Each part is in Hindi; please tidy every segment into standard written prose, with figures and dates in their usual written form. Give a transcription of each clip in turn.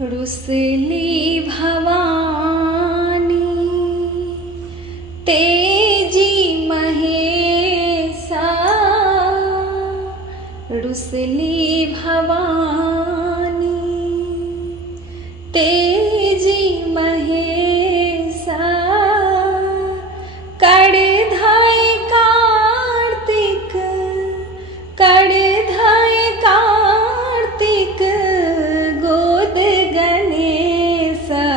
रुसली भवानी तेजी महेसा, रुसली भवानी तेजी महेसा, कड़धाय कार्तिक, कड़धाय कार्तिक, गोद गणेशा,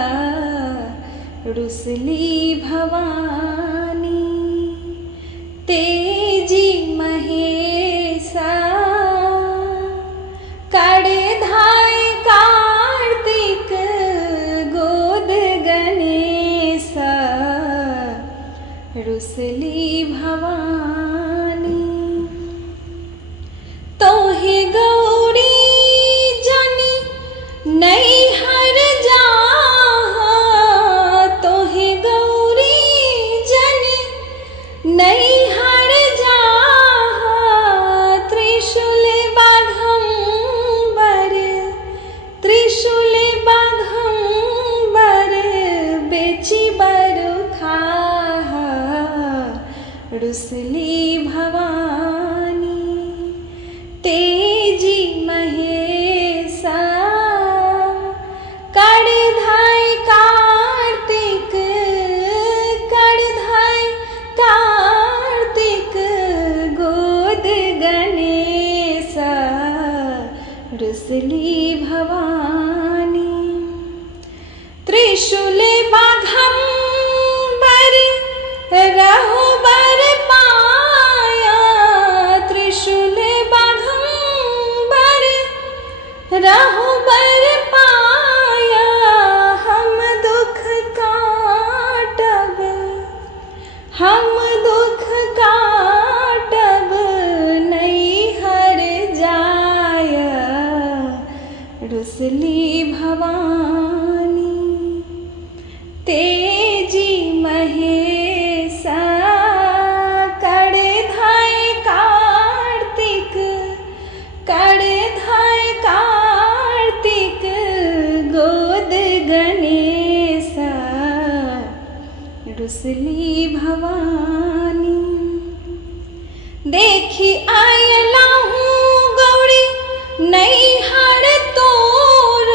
रुसली भवानी तेजी महेसा, कड़धाय कार्तिक, गोद गणेशा, रुसली भवानी। तोहे गौरी जनी नैहर जाहा, तोहे गौरी जनी नैहर जाहा, त्रिशूल बाघंबर, त्रिशूल बाघंबर, बेची बरु खाहा, रुसली भवानी तेजी महेसा, कड़धाय कार्तिक, कड़धाय कार्तिक, गोद गणेशा, रुसली भवानी। त्रिशूल बाघंबर रहुबर पाया, त्रिशूल बाघंबर रहुबर पाया, हम दुख काटब, हम दुख काटब, नैहर जाया, रुसली भवानी तेजी महेसा, कड़धाय कार्तिक, कड़धाय कार्तिक, गोद गणेशा, रुसली भवानी। देखी आयला हूँ गौरी नैहर तोर,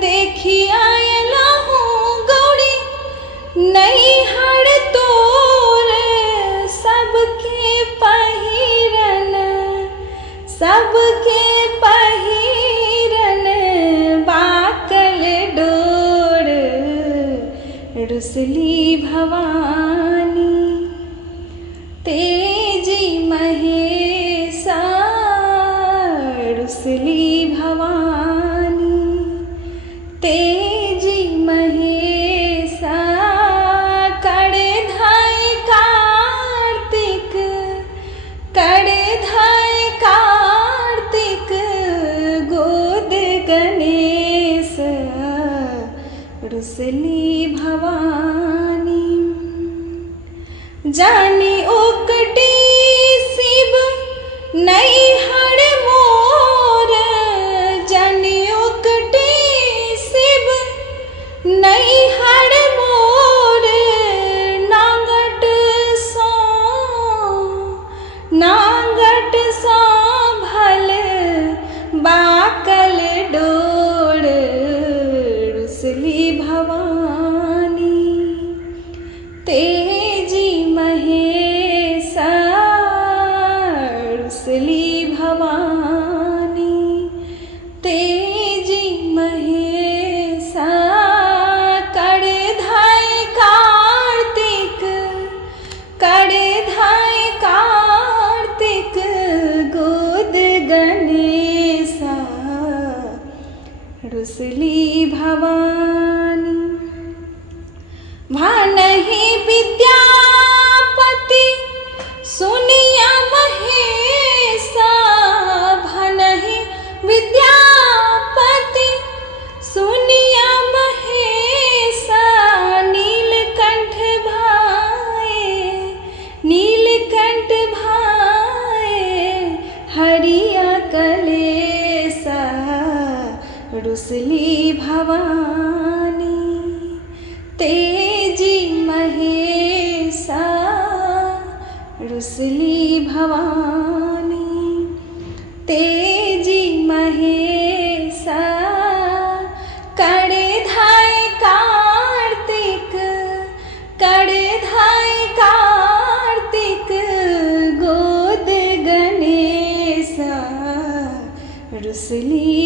देखी आयला हूँ गौरी नैहर तोर, सबके पहिरन, सबके पहिरन, बाकल डोर, रुसली भवानी तेजी महेसा, रुसली भवानी तेजी महेसा, कड़धाय कार्तिक, कड़धाय कार्तिक, गोद गणेशा, रुसली भवानी। जानी उकटी शिव नैहर मोर, जानी उकटी शिव नैहर मोर, नांगट सो, नांगट सो भल, बाकल डोर, रुसली भवानी तेजी महेसा, रुसली भवानी तेजी महेसा, कड़धाय कार्तिक, कड़धाय कार्तिक, गोद गणेशा, रुसली भवानी। भानहि विद्यापति सुनिया महेसा, भानहि विद्यापति सुनिया महेसा, नीलकंठ भाए, नीलकंठ भाए, हरिया कलेसा, रुसली भवानी तेजी महेसा रुसली भवानी तेजी महेसा कड़े धाय कार्तिक गोद गणेशा रुसली